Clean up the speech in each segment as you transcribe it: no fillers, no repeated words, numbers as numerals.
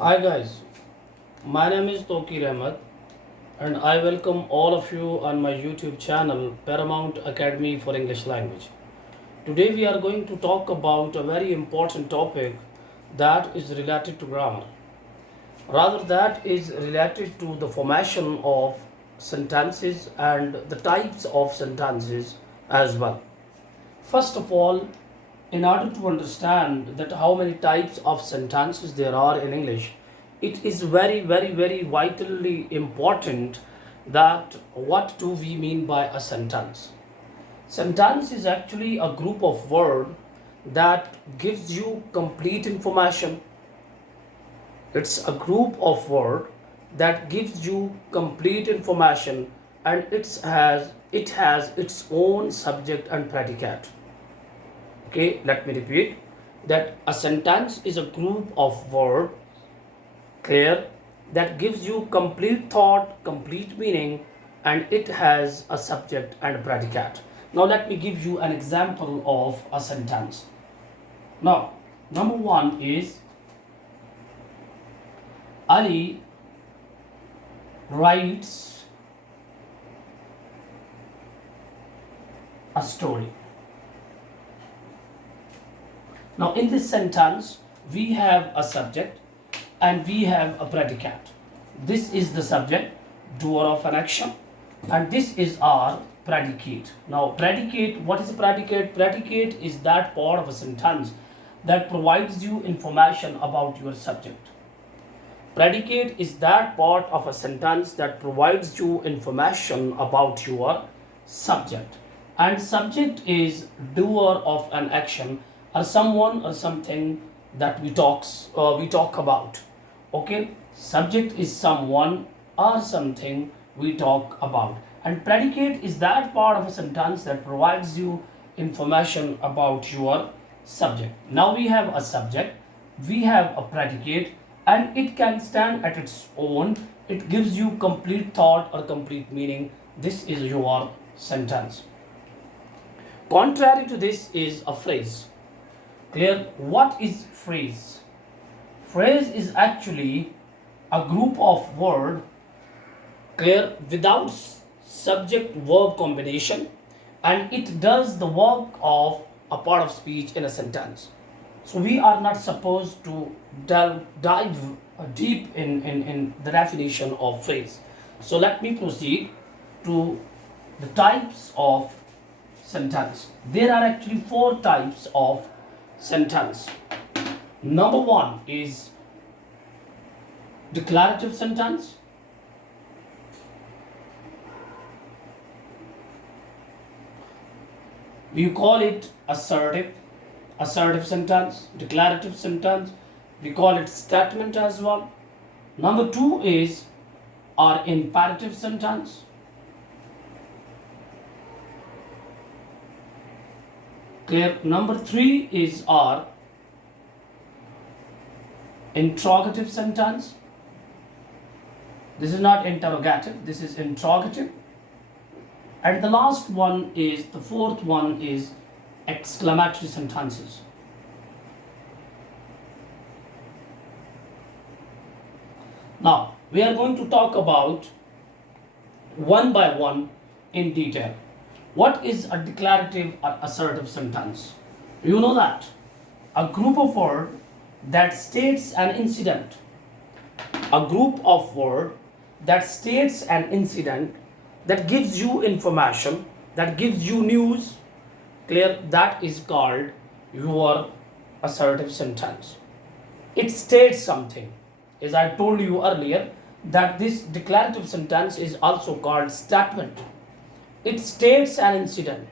Hi guys, my name is Tokir Ahmed and I welcome all of you on my YouTube channel Paramount Academy for English Language. Today we are going to talk about a very important topic that is related to grammar. Rather, that is related to the formation of sentences and the types of sentences as well. First of all, in order to understand that how many types of sentences there are in English, it is very vitally important that what do we mean by a sentence. Sentence is actually a group of words that gives you complete information. It's a group of words that gives you complete information, and it has its own subject and predicate. Okay, let me repeat that a sentence is a group of words, clear, that gives you complete thought, complete meaning, and it has a subject and a predicate. Now, let me give you an example of a sentence. Now, number one is Ali writes a story. Now, in this sentence, we have a subject and we have a predicate. This is the subject, doer of an action, and this is our predicate. Now, predicate, what is a predicate? Predicate is that part of a sentence that provides you information about your subject. Predicate is that part of a sentence that provides you information about your subject. And subject is doer of an action or someone or something that we talk about. Okay, subject is someone or something we talk about, and predicate is that part of a sentence that provides you information about your subject. Now we have a subject, we have a predicate, and it can stand at its own. It gives you complete thought or complete meaning. This is your sentence. Contrary to this is a phrase. Clear? What is phrase? Phrase is actually a group of words, clear, without subject verb combination, and it does the work of a part of speech in a sentence. So we are not supposed to dive deep in the definition of phrase. So let me proceed to the types of sentence. There are actually four types of sentence. Number one is declarative sentence. We call it assertive sentence, declarative sentence. We call it statement as well. Number two is our imperative sentence. Clear? Number three is our interrogative sentence. This is not interrogative, this is interrogative. And the last one is, the fourth one is exclamatory sentences. Now, we are going to talk about one by one in detail. What is a declarative or assertive sentence? You know that a group of words that states an incident, a group of words that states an incident, that gives you information, that gives you news, clear, that is called your assertive sentence. It states something. As I told you earlier, that this declarative sentence is also called statement. It states an incident,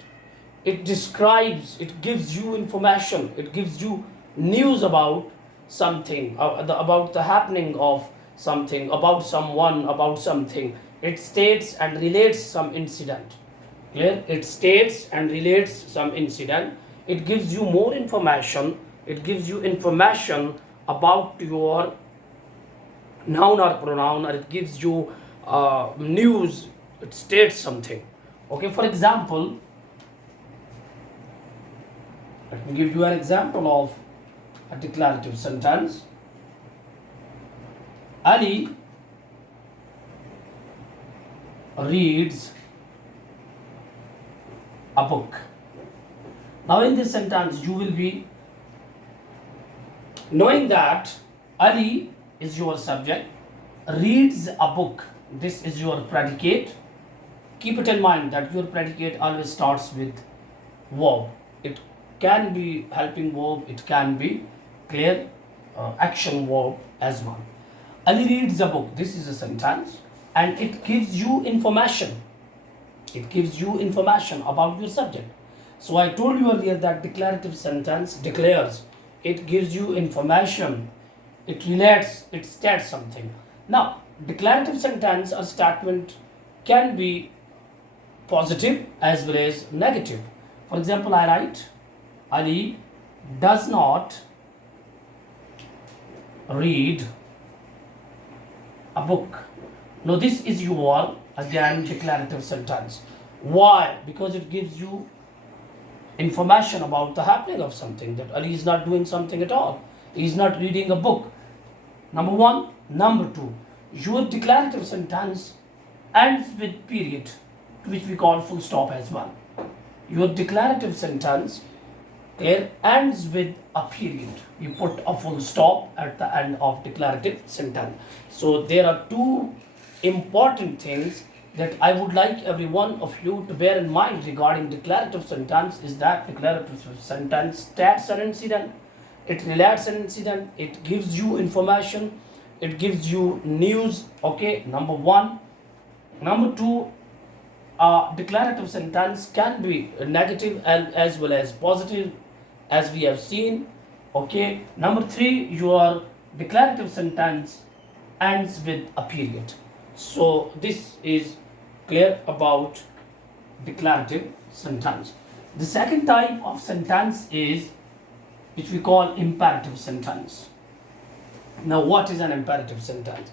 it describes, it gives you information, it gives you news about something, about the happening of something, about someone, about something. It states and relates some incident. Clear? It states and relates some incident. It gives you more information. It gives you information about your noun or pronoun, or it gives you news. It states something. Okay, for example, let me give you an example of a declarative sentence. Ali reads a book. Now in this sentence you will be knowing that Ali is your subject, reads a book, this is your predicate. Keep it in mind that your predicate always starts with verb. It can be helping verb, it can be clear action verb as well. Ali reads a book, this is a sentence, and it gives you information. It gives you information about your subject. So I told you earlier that declarative sentence declares, it gives you information, it relates, it states something. Now, declarative sentence or statement can be positive as well as negative. For example, I write, Ali does not read a book. Now this is your, again, declarative sentence. Why? Because it gives you information about the happening of something, that Ali is not doing something at all. He is not reading a book. Number one. Number two, your declarative sentence ends with period, which we call full stop as well. Your declarative sentence ends with a period. You put a full stop at the end of declarative sentence. So there are two important things that I would like every one of you to bear in mind regarding declarative sentence is that declarative sentence states an incident, it relates an incident, it gives you information, it gives you news. Okay, number one. Number two, declarative sentence can be negative and as well as positive, as we have seen. Okay, number three, your declarative sentence ends with a period. So this is clear about declarative sentence. The second type of sentence is which we call imperative sentence. Now what is an imperative sentence?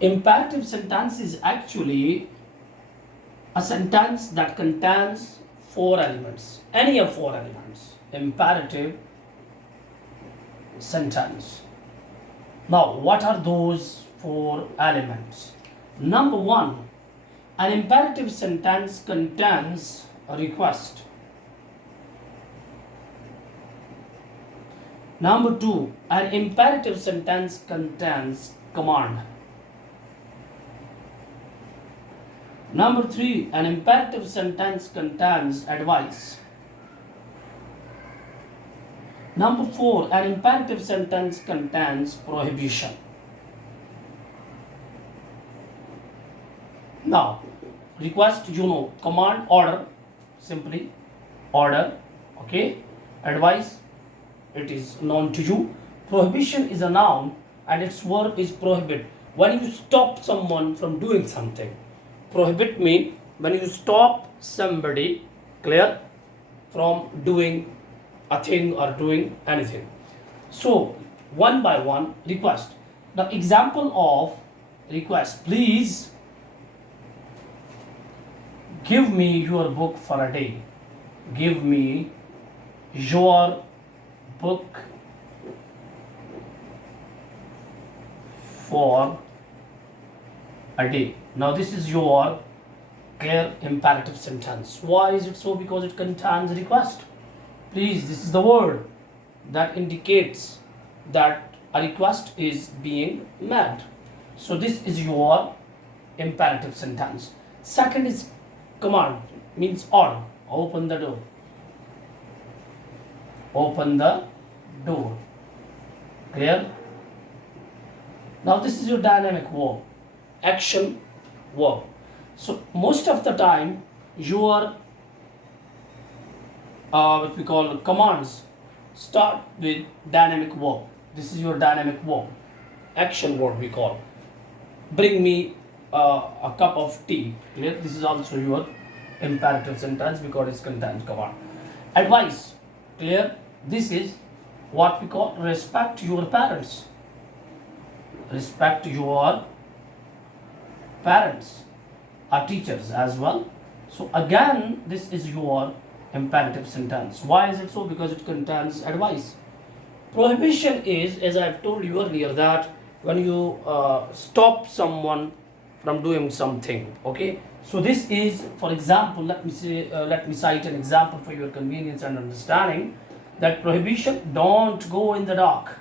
Imperative sentence is actually a sentence that contains four elements, any of four elements. Imperative sentence. Now what are those four elements? Number one, an imperative sentence contains a request. Number two, an imperative sentence contains command. Number three, an imperative sentence contains advice. Number four, an imperative sentence contains prohibition. Now, request, you know, command, order, simply order, okay, advice, it is known to you. Prohibition is a noun and its verb is prohibit. When you stop someone from doing something, prohibit means when you stop somebody, clear, from doing a thing or doing anything. So one by one, request. The example of request, please give me your book for a day. Give me your book for a day. Now this is your clear imperative sentence. Why is it so? Because it contains request. Please, this is the word that indicates that a request is being made. So this is your imperative sentence. Second is command, means order. Open the door. Open the door. Clear? Now this is your dynamic verb, action verb. So most of the time your what we call commands start with dynamic verb. This is your dynamic verb, action verb we call. Bring me a cup of tea. Clear? This is also your imperative sentence because it contains command. Advice. Clear? This is what we call respect your parents. Respect your parents, or teachers as well. So again, this is your imperative sentence. Why is it so? Because it contains advice. Prohibition is, as I have told you earlier, that when you stop someone from doing something. Okay, so this is, for example, let me cite an example for your convenience and understanding. That prohibition: don't go in the dark.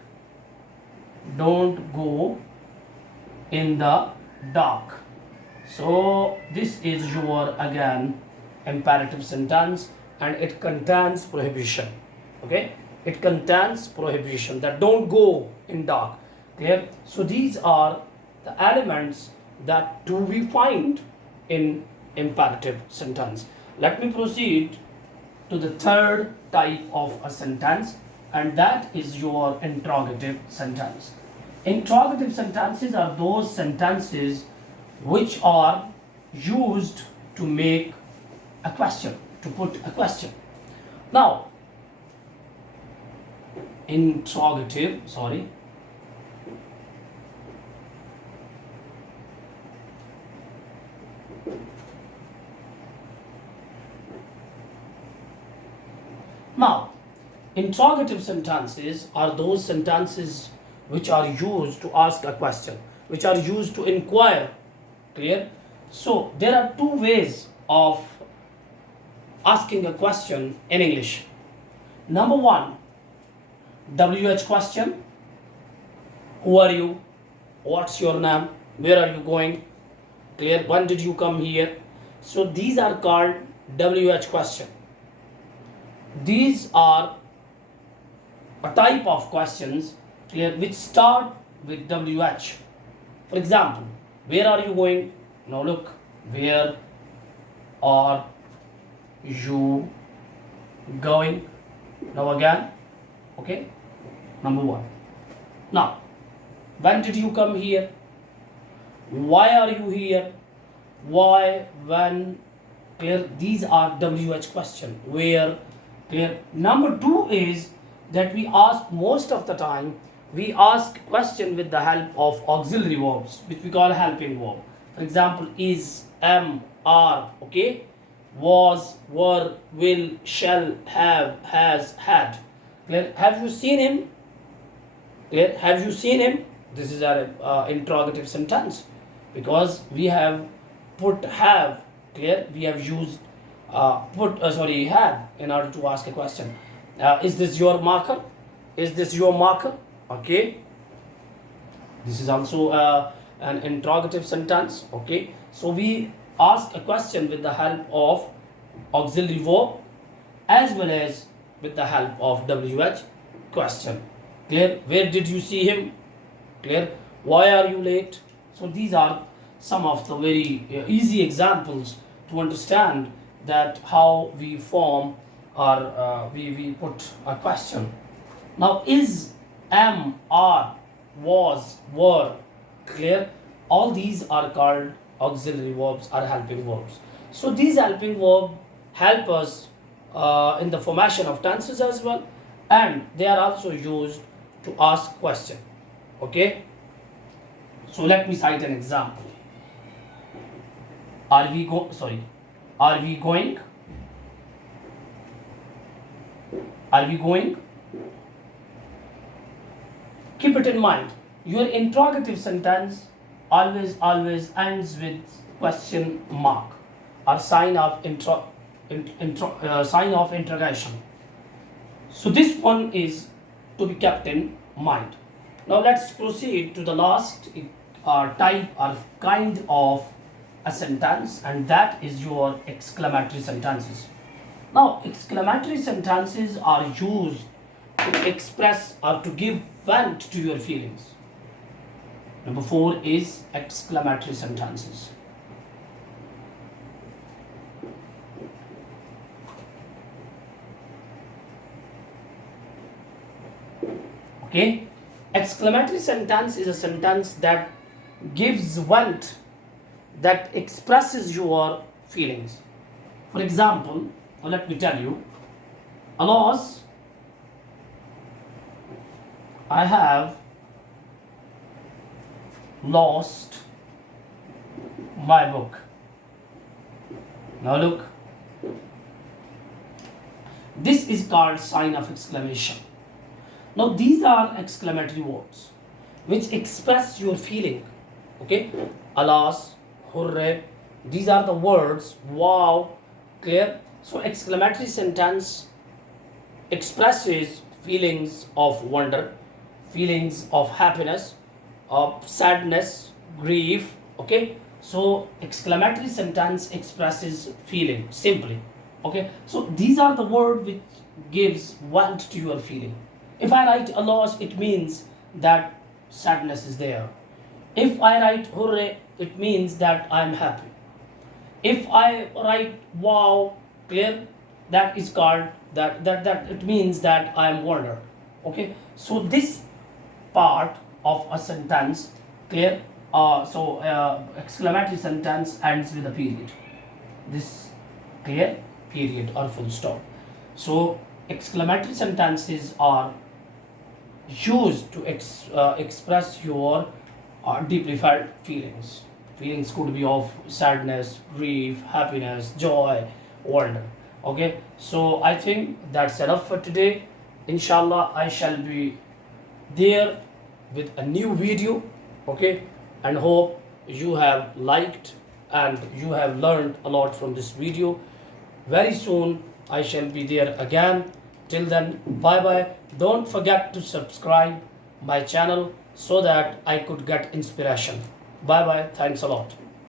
Don't go in the dark. So this is your, again, imperative sentence, and it contains prohibition. Okay, it contains prohibition, that don't go in dark. Clear? So these are the elements that do we find in imperative sentence. Let me proceed to the third type of a sentence, and that is your interrogative sentence. Interrogative sentences are those sentences which are used to make a question, to put a question. Now, interrogative, sorry, now, interrogative sentences are those sentences which are used to ask a question, which are used to inquire. Clear? So there are two ways of asking a question in English. Number one, WH question. Who are you? What's your name? Where are you going? Clear? When did you come here? So these are called WH question. These are a type of questions, clear, which start with WH. For example, where are you going? Now look, where are you going? Now again, okay, number one. Now, when did you come here? Why are you here? Why, when, clear? These are WH question. Where, clear? Number two is that we ask, most of the time, we ask question with the help of auxiliary verbs, which we call helping verb. For example, is, am, are, okay, was, were, will, shall, have, has, had. Clear? Have you seen him? Clear? Have you seen him? This is our interrogative sentence, because we have put have. Clear? We have used have in order to ask a question. Is this your marker? Is this your marker? Okay. This is also an interrogative sentence. Okay. So we ask a question with the help of auxiliary verb as well as with the help of WH question. Clear? Where did you see him? Clear? Why are you late? So these are some of the very easy examples to understand that how we form or we put a question. Now, is, am, are, was, were, clear? All these are called auxiliary verbs or helping verbs. So these helping verbs help us in the formation of tenses as well, and they are also used to ask question. Okay. So let me cite an example. Are we going? Are we going? Keep it in mind. Your interrogative sentence always ends with question mark or sign of interrogation. So this one is to be kept in mind. Now let's proceed to the last type or kind of a sentence, and that is your exclamatory sentences. Now, exclamatory sentences are used to express or to give vent to your feelings. Number 4 is exclamatory sentences. Okay, exclamatory sentence is a sentence that gives vent, that expresses your feelings. For example, let me tell you, alas, I have lost my book. Now look, this is called sign of exclamation. Now these are exclamatory words. which express your feeling. Okay, alas, hurray, these are the words. Wow, clear? So exclamatory sentence expresses feelings of wonder, feelings of happiness, of sadness, grief. Okay, so exclamatory sentence expresses feeling simply. Okay, so these are the word which gives warmth to your feeling. If I write a loss, it means that sadness is there. If I write hooray, it means that I am happy. If I write wow, clear, that is called that it means that I am wonder. Okay, so this part of a sentence, clear. Exclamatory sentence ends with a period. This clear, period or full stop. So exclamatory sentences are used to express your deeply felt feelings. Feelings could be of sadness, grief, happiness, joy, wonder. Okay, so I think that's enough for today. Inshallah, I shall be there with a new video. Okay, and hope you have liked and you have learned a lot from this video. Very soon I shall be there again. Till then, bye bye. Don't forget to subscribe my channel so that I could get inspiration. Bye bye. Thanks a lot.